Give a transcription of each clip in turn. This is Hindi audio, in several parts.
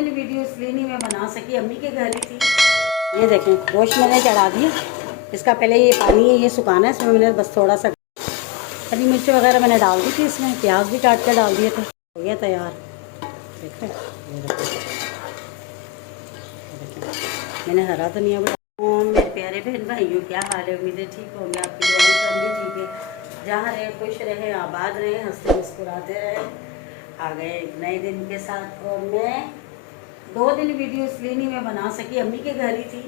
दिन वीडियो इसलिए नहीं मैं बना सकी, अम्मी के घर ही थी। ये देखें गोश्त मैंने चढ़ा दिया। इसका पहले ये पानी है ये सुखाना है, इसमें मैंने बस थोड़ा सा हरी मिर्च वगैरह मैंने डाल दी थी, इसमें प्याज भी काट कर डाल दिए थे। हो गया तैयार। देखें मैंने हरा धनिया बनाया। मेरे प्यारे बहन भाइयों क्या हाल है, उम्मीदें ठीक होंगे, आपकी दुआओं से हम भी ठीक है। जहाँ रहे खुश रहे, आबाद रहे, हंसते मुस्कुराते रहे। आ गए एक नए दिन के साथ। और मैं 2 दिन वीडियो इसलिए नहीं मैं बना सकी, अम्मी के घर ही थी।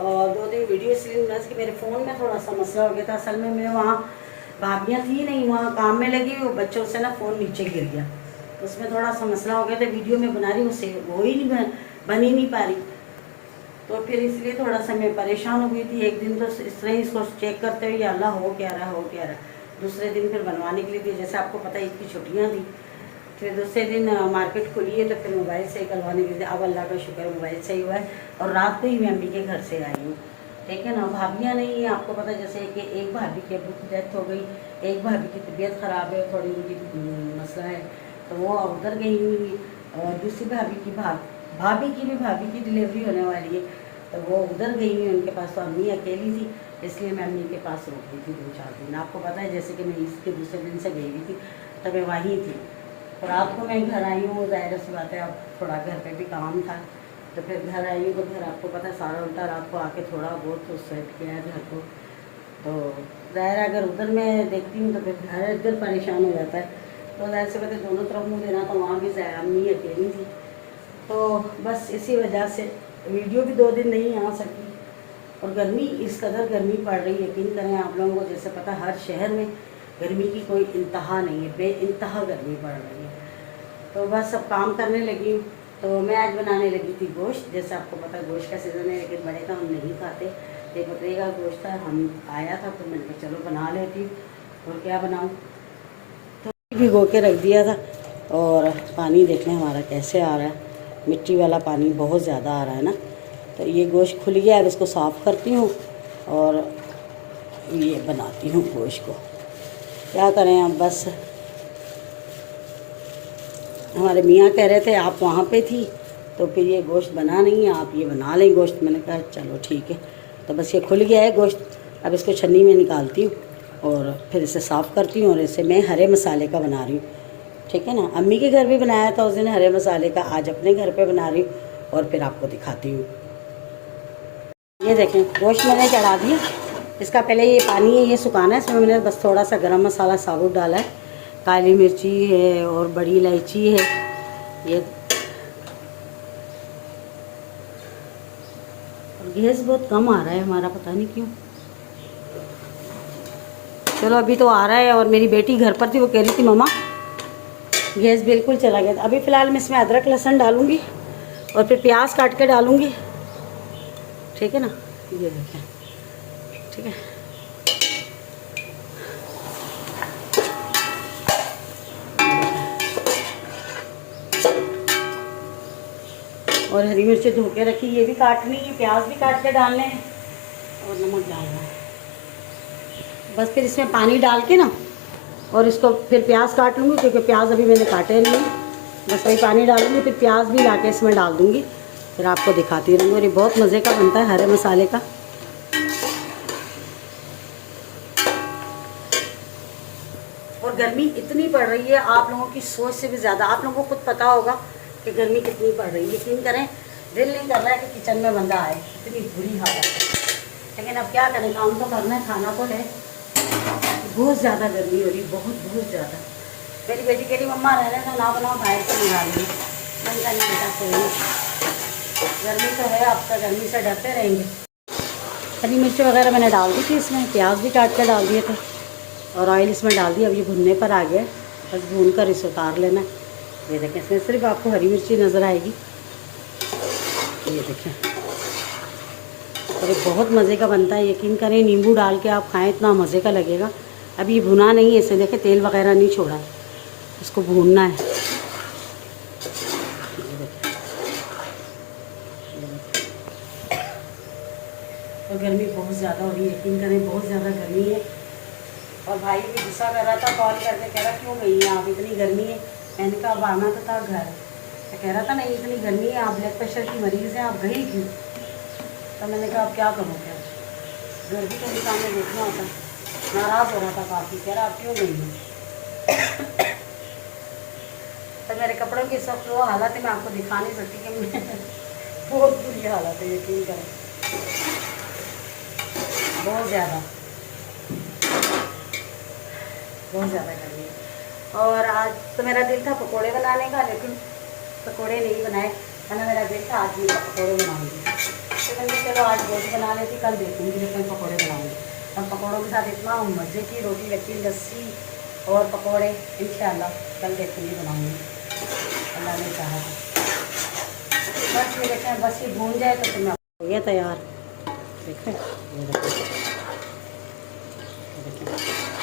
और 2 दिन वीडियो इसलिए बना सकी, मेरे फ़ोन में थोड़ा सा मसला हो गया था। असल में मैं वहाँ भाभियाँ थी नहीं, वहाँ काम में लगी हुई, बच्चों से ना फ़ोन नीचे गिर गया, उसमें थोड़ा सा मसला हो गया था। वीडियो में बना रही हूँ, उससे वो ही नहीं बन ही नहीं पा रही, तो फिर इसलिए थोड़ा सा मैं परेशान हो गई थी। एक दिन तो इस तरह ही इसको चेक करते हुए अल्लाह हो क्या रहा हो क्या रहा। दूसरे दिन फिर बनवाने के लिए थी, जैसे आपको पता है ईद की छुट्टियाँ थी। फिर दूसरे दिन मार्केट खुली है तो फिर मोबाइल से ही करवाने के लिए। अब अल्लाह का शुक्र मोबाइल से ही हुआ है। और रात को ही मैं अम्मी के घर से आई हूँ, ठीक है ना। भाभियाँ नहीं है, आपको पता जैसे कि एक भाभी की अबू की डेथ हो गई, एक भाभी की तबीयत ख़राब है, थोड़ी उनकी मसला है, तो वो उधर गई हुई। और दूसरी भाभी की डिलीवरी होने वाली है, तो वो उधर गई हुई उनके पास। तो अम्मी अकेली थी, इसलिए मैं अम्मी के पास रुक गई थी 2-4 दिन। आपको पता है जैसे कि मैं ईद के दूसरे दिन से गई हुई थी, तब मैं वहीं थी। तो रात को मैं घर आई हूँ, ज़ाहिर सी बात है अब थोड़ा घर पे भी काम था, तो फिर घर आई हूँ। तो घर आपको पता है सारा उल्टा, रात को आके थोड़ा बहुत तो सेट किया है घर को। तो ज़ाहिर अगर उधर मैं देखती हूँ तो फिर घर इधर परेशान हो जाता है। तो ज़ाहिर से पता दोनों तरफ मुँह देना, तो वहाँ भी अम्मी अकेली थी। तो बस इसी वजह से वीडियो भी 2 दिन नहीं आ सकी। और गर्मी, इस कदर गर्मी पड़ रही है, यकीन करें आप लोगों को जैसे पता हर शहर में गर्मी की कोई इंतहा नहीं है, बेइंतहा गर्मी पड़ रही है। तो बस अब काम करने लगी हूँ। तो मैं आज बनाने लगी थी गोश्त। जैसे आपको पता गोश्त का सीज़न है, लेकिन बड़े का हम नहीं खाते, ये बकरे का गोश्त था, हम आया था तो मैंने कहा चलो बना लेती हूँ। और क्या बनाऊँ, तो भिगो के रख दिया था। और पानी देख लें हमारा कैसे आ रहा है, मिट्टी वाला पानी बहुत ज़्यादा आ रहा है ना। तो ये गोश्त खुल गया, अब इसको साफ़ करती हूँ और ये बनाती हूँ गोश्त को। क्या करें अब, बस हमारे मियाँ कह रहे थे आप वहाँ पे थी तो फिर ये गोश्त बना नहीं है, आप ये बना लें गोश्त। मैंने कहा चलो ठीक है। तो बस ये खुल गया है गोश्त, अब इसको छन्नी में निकालती हूँ और फिर इसे साफ़ करती हूँ। और इसे मैं हरे मसाले का बना रही हूँ, ठीक है ना। अम्मी के घर भी बनाया था उस दिन हरे मसाले का, आज अपने घर पे बना रही हूँ और फिर आपको दिखाती हूँ। ये देखें गोश्त मैंने चढ़ा दिया। इसका पहले ये पानी है ये सुखाना है, इसमें मैंने बस थोड़ा सा गरम मसाला साबुत डाला है, काली मिर्ची है और बड़ी इलायची है। ये और गैस बहुत कम आ रहा है हमारा, पता नहीं क्यों। चलो अभी तो आ रहा है। और मेरी बेटी घर पर थी, वो कह रही थी मम्मा गैस बिल्कुल चला गया था। अभी फ़िलहाल मैं इसमें अदरक लहसुन डालूँगी और फिर प्याज काट के डालूँगी, ठीक है ना। ये देखें, ठीक है। और हरी मिर्ची धो के रखी, ये भी काटनी है, प्याज भी काट के डालने हैं और नमक डालना है। बस फिर इसमें पानी डाल के ना और इसको फिर प्याज काट लूँगी, क्योंकि प्याज अभी मैंने काटे नहीं। बस वही पानी डालूँगी, फिर प्याज भी ला के इसमें डाल दूँगी, फिर आपको दिखाती रहूँगी। और ये बहुत मज़े का बनता है हरे मसाले का। और गर्मी इतनी पड़ रही है, आप लोगों की सोच से भी ज़्यादा। आप लोगों को खुद पता होगा कि गर्मी कितनी पड़ रही है। यकीन करें दिल नहीं कर रहा है कि किचन में बंदा आए, इतनी बुरी हालत है। लेकिन अब क्या करें, काम तो करना है, खाना तो है। बहुत ज़्यादा गर्मी हो रही, बहुत ज़्यादा। मेरी बेटी कह रही मम्मा रहने तो ना बनाओ, बाहर से मंगा लेंगे। मन का नहीं बेटा, सही गर्मी तो है, अब तक गर्मी से डरते रहेंगे। हरी मिर्च वगैरह मैंने डाल दी थी इसमें, प्याज भी काट कर डाल दिए थे और ऑयल इसमें डाल दिया। अब ये भुनने पर आ गया, बस भून कर इसे उतार लेना। ये देखें, इसमें सिर्फ आपको हरी मिर्ची नज़र आएगी। ये देखें, और ये बहुत मज़े का बनता है, यकीन करें। नींबू डाल के आप खाएं, इतना मज़े का लगेगा। अब ये भुना नहीं है, इसे देखें तेल वगैरह नहीं छोड़ा है, इसको भूनना है। और गर्मी बहुत ज़्यादा हो रही है, यकीन करें बहुत ज़्यादा गर्मी है। और भाई भी गुस्सा कर रहा था, कॉल करके कह रहा क्यों गई हैं आप, इतनी गर्मी है। मैंने कहा अब आना तो था घर, तो कह रहा था नहीं इतनी गर्मी है, आप ब्लड प्रेशर की मरीज़ हैं, आप गई क्यों? तो मैंने कहा आप क्या करोगे, घर भी तो इंसान ने देखना होता है। नाराज़ हो रहा था काफ़ी, कह रहा आप क्यों गई हो? तो मेरे कपड़ों की सब वो हालत है, मैं आपको दिखा नहीं सकती कि मैं बहुत बुरी हालत है, यकीन करें, बहुत ज़्यादा गर्मी है। और आज तो मेरा दिल था पकोड़े बनाने का, लेकिन पकोड़े नहीं बनाए, वरना मेरा दिल था आज मैं पकोड़े बनाऊंगी। तो मैंने चलो आज गोश्त बना लेती, कल देखूँगी लेकिन पकोड़े बनाऊंगी। और पकोड़ों के साथ इतना मज़े की रोटी लगती, लस्सी और पकोड़े, इंशाल्लाह कल देखूँगी बनाऊँगी, अल्लाह ने चाहा था। बस ये देखें, बस ये भून जाए तो फिर मैं हो गया तैयार। देखें ये देखें,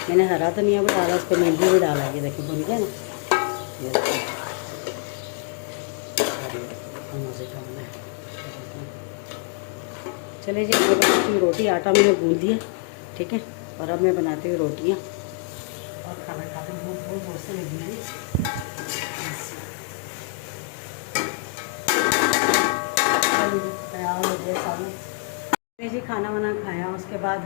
मैंने हरा धनिया भी डाला, उस पर नींबू भी डाला, ये देखिए भून गया ना, ये मज़े का बना है। चले जी, मैं बनाती हूँ रोटी, आटा मैंने गूंद दिया, ठीक है, और अब मैं बनाती हूँ रोटियाँ और खाना खाते हैं। बहुत बहुत बहुत से लगी है तैयार हो गया सारे। मैंने जी खाना वाना खाया, उसके बाद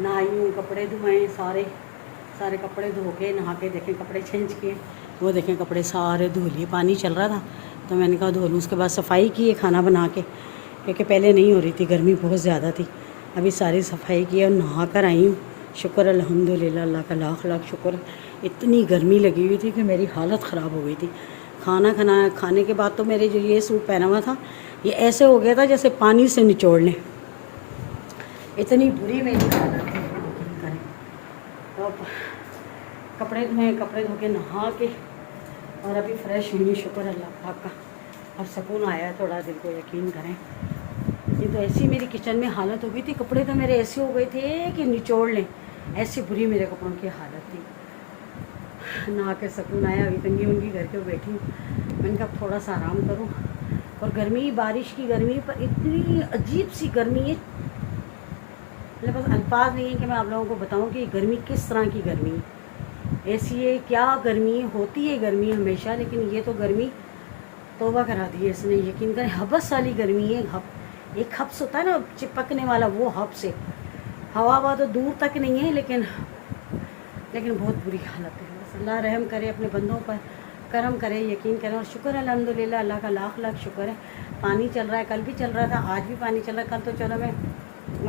नहाई हूँ, कपड़े धोए, सारे कपड़े धो के नहा के, देखें कपड़े चेंज किए, वो देखें कपड़े सारे धो लिए, पानी चल रहा था तो मैंने कहा धो लूँ। उसके बाद सफाई की है खाना बना के, क्योंकि पहले नहीं हो रही थी, गर्मी बहुत ज़्यादा थी। अभी सारी सफाई की और नहा कर आई हूँ, शुक्र अल्हम्दुलिल्लाह, अल्लाह का लाख लाख शुक्र। इतनी गर्मी लगी हुई थी कि मेरी हालत ख़राब हो गई थी। खाने के बाद तो मेरे जो ये सूट पहना हुआ था, ये ऐसे हो गया था जैसे पानी से निचोड़ लें, इतनी बुरी मेरी हालत थी। तो कपड़े धो के नहा के और अभी फ्रेश हुई, शुक्र अल्लाह पाक का। अब सुकून आया है थोड़ा दिल को, यकीन करें। ये तो ऐसी मेरी किचन में हालत हो गई थी, कपड़े तो मेरे ऐसे हो गए थे कि निचोड़ लें, ऐसी बुरी मेरे कपड़ों की हालत थी। नहा के सुकून आया, अभी तंगी उंगी करके बैठी हूँ। मैंने कहा थोड़ा सा आराम करूँ। और गर्मी, बारिश की गर्मी, पर इतनी अजीब सी गर्मी है, मेरे पास अल्फाज नहीं है कि मैं आप लोगों को बताऊं कि गर्मी किस तरह की गर्मी है। ऐसी है क्या गर्मी होती है, गर्मी हमेशा, लेकिन ये तो गर्मी तौबा करा दी है इसने, यकीन करें। हबस वाली गर्मी है, एक हब्स होता है ना चिपकने वाला, वो हब्स है। हवा तो दूर तक नहीं है, लेकिन बहुत बुरी हालत है। बस अल्लाह रहम करे अपने बंदों पर, करम करे, यकीन करें। और शुक्र अल्हम्दुलिल्लाह, अल्लाह का लाख लाख शुक्र है, पानी चल रहा है, कल भी चल रहा था, आज भी पानी चल रहा है। कल तो चलो मैं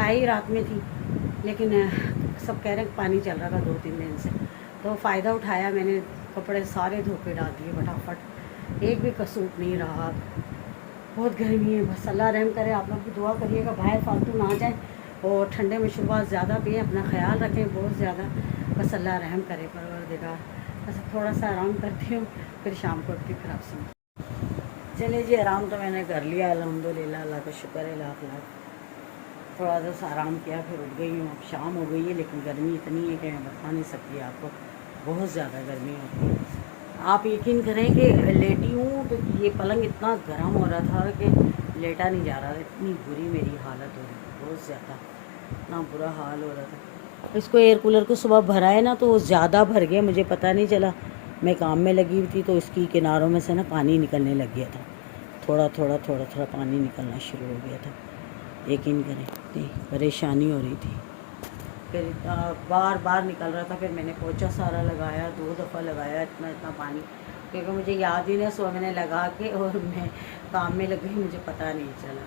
आई रात में थी, लेकिन सब कह रहे हैं पानी चल रहा था 2-3 दिन से, तो फ़ायदा उठाया मैंने, कपड़े सारे धो के डाल दिए फटाफट, एक भी कसूर नहीं रहा। बहुत गर्मी है, बस अल्लाह रहम करे। आप लोग भी दुआ करिएगा, बाहर फालतू ना जाएं, और ठंडे में शुरुआत ज़्यादा पिए, अपना ख्याल रखें बहुत ज़्यादा। बस अल्लाह रहम करे परवरदिगार। बस थोड़ा सा आराम करती हूँ, फिर शाम को उठती फिर आपसे। चलिए जी, आराम तो मैंने कर लिया अल्हम्दुलिल्लाह, अल्लाह का शुक्र है लाख लाख। थोड़ा सा आराम किया, फिर उठ गई हूँ। अब शाम हो गई है, लेकिन गर्मी इतनी है कि मैं बता नहीं सकती आपको, बहुत ज़्यादा गर्मी होती है। आप यकीन करें कि लेटी हूँ तो ये पलंग इतना गर्म हो रहा था कि लेटा नहीं जा रहा था, इतनी बुरी मेरी हालत हो रही थी, बहुत ज़्यादा, इतना बुरा हाल हो रहा था। इसको एयर कूलर को सुबह भरा है ना, तो वो ज़्यादा भर गया, मुझे पता नहीं चला, मैं काम में लगी हुई थी, तो इसकी किनारों में से ना पानी निकलने लग गया था, थोड़ा थोड़ा पानी निकलना शुरू हो गया था, यकीन करें। इतनी परेशानी हो रही थी, फिर इतना बार निकल रहा था। फिर मैंने पोछा सारा लगाया, 2 दफ़ा लगाया, इतना पानी, क्योंकि मुझे याद ही नहीं, सो मैंने लगा के और मैं काम में लग गई, मुझे पता नहीं चला।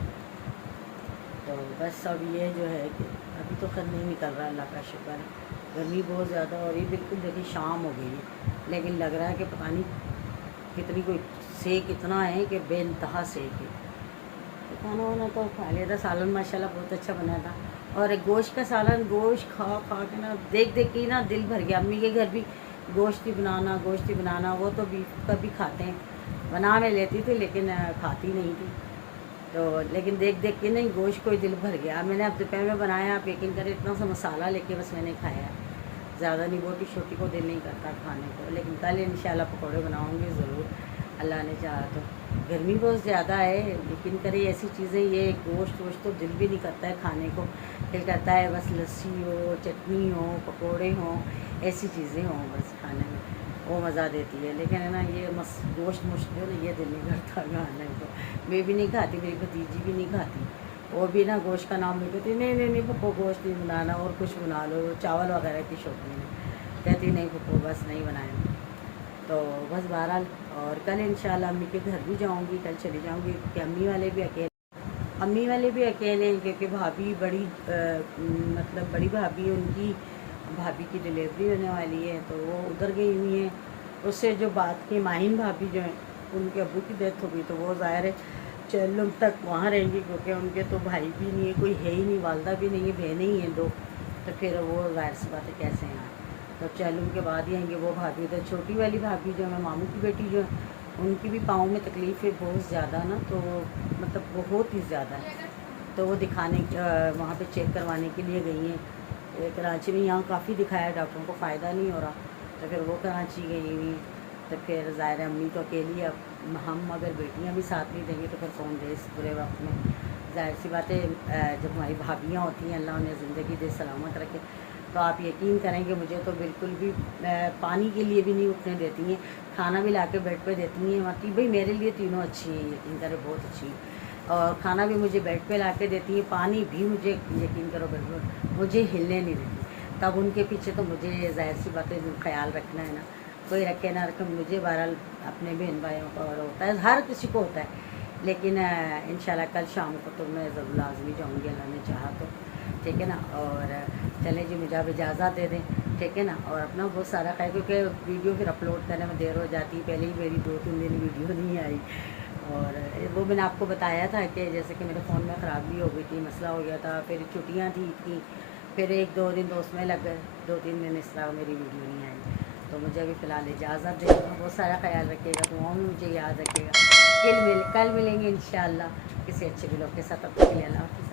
तो बस अब ये जो है कि अभी तो खैर नहीं निकल रहा, अल्लाह का शुक्र है। गर्मी बहुत ज़्यादा हो रही, बिल्कुल देखिए शाम हो गई है, लेकिन लग रहा है कि पता नहीं कितनी कोई सेक इतना है कि बेइंतहा सेक है। खाना वाना तो खा लिया था, सालन माशाल्लाह बहुत अच्छा बना था, और गोश्त का सालन, गोश्त खा के ना देख के ना दिल भर गया। अम्मी के घर भी गोश्त ही बनाना, वो तो बीफ का भी खाते हैं, बना में लेती थी, लेकिन खाती नहीं थी, तो लेकिन देख के नहीं गोश्त को ही दिल भर गया। मैंने अब दोपहर में बनाया, आप यकीन करें इतना सा मसाला लेके बस मैंने खाया, ज़्यादा नहीं, बोटी छोटी को दिल नहीं करता खाने को। लेकिन कल इंशाल्लाह पकौड़े बनाऊँगी ज़रूर, अल्लाह ने चाहा तो। गर्मी बहुत ज़्यादा है, यकीन करें ऐसी चीज़ें, ये गोश्त वोश्त तो दिल भी नहीं करता है खाने को, दिल करता है बस लस्सी हो, चटनी हो, पकोड़े हों, ऐसी चीज़ें हों बस खाने में। वो मज़ा देती है। लेकिन है ना ये गोश्त मुश्त जो है ना ये दिल नहीं करता खाने को। मैं भी नहीं खाती, मेरी भतीजी भी नहीं खाती। वो भी ना गोश्त का नाम नहीं कहती, नहीं नहीं नहीं पप्पो गोश्त नहीं बनाना, और कुछ बना लो, चावल वगैरह की शौकीन है। कहती नहीं पप्पो बस नहीं बनाए। तो बस बहरहाल, और कल इंशाल्लाह अम्मी के घर भी जाऊंगी, कल चली जाऊंगी क्योंकि अम्मी वाले भी अकेले हैं क्योंकि भाभी बड़ी मतलब बड़ी भाभी उनकी भाभी की डिलीवरी होने वाली है, तो वो उधर गई हुई हैं। उससे जो बात की माहिन भाभी जो हैं उनके अब्बू की डेथ हो गई, तो वो ज़ाहिर है चैलम तक वहाँ रहेंगी क्योंकि उनके तो भाई भी नहीं है, कोई है ही नहीं, वालदा भी नहीं है, बहनें ही हैं 2। तो फिर वो ज़ाहिर सी बात है कैसे हैं, तो चैलम के बाद ही आएंगे वो भाभी। उधर छोटी वाली भाभी जो है मामू की बेटी जो है उनकी भी पाँव में तकलीफ़ है बहुत ज़्यादा ना, तो मतलब बहुत ही ज़्यादा है। तो वो दिखाने वहाँ पे चेक करवाने के लिए गई हैं कराची में। यहाँ काफ़ी दिखाया, डॉक्टरों को फ़ायदा नहीं हो रहा, तो फिर वो कराची गई हुई। तो फिर ज़ाहिर अम्मी तो अकेली, अब हम अगर बेटियाँ भी साथ नहीं देंगे तो फिर कौन दे इस बुरे वक्त में। ज़ाहिर सी बात है जब हमारी भाभियाँ होती हैं, अल्लाह उन्हें ज़िंदगी दे सलामत रखे, तो आप यकीन करेंगे मुझे तो बिल्कुल भी पानी के लिए भी नहीं उठने देती हैं, खाना भी ला के बेड पे देती हैं। माती भाई मेरे लिए तीनों अच्छी हैं, यकीन करो बहुत अच्छी हैं, और खाना भी मुझे बेड पे ला के देती हैं, पानी भी मुझे यकीन करो बिल्कुल मुझे हिलने नहीं देती। तब उनके पीछे तो मुझे ज़ाहिर सी बात है ख्याल रखना है ना, कोई रखे ना रखे, मुझे बहरहाल अपने बहन भाइयों का और होता है, हर किसी को होता है। लेकिन इंशाल्लाह कल शाम को तो मैं ज़रूर लाजमी जाऊँगी, अल्लाह ने चाहा तो, ठीक है ना। और चलें जी, मुझे अब इजाज़त दे दें, ठीक है ना। और अपना बहुत सारा खाए क्योंकि वीडियो फिर अपलोड करने में देर हो जाती, पहले ही मेरी 2-3 दिन वीडियो नहीं आई। और वो मैंने आपको बताया था कि जैसे कि मेरे फ़ोन में ख़राबी हो गई थी, मसला हो गया था, फिर छुट्टियाँ थी, फिर 1-2 दिन तो उसमें लग गए, 2-3 दिन इस तरह मेरी वीडियो नहीं आई। तो मुझे अभी फ़िलहाल इजाज़त देगा, बहुत सारा ख्याल रखिएगा, दुआओं में मुझे याद रखिएगा। कल मिलेंगे इंशाल्लाह किसी अच्छे ब्लॉग के साथ। तब तक के लिए अल्लाह हाफ़िज़।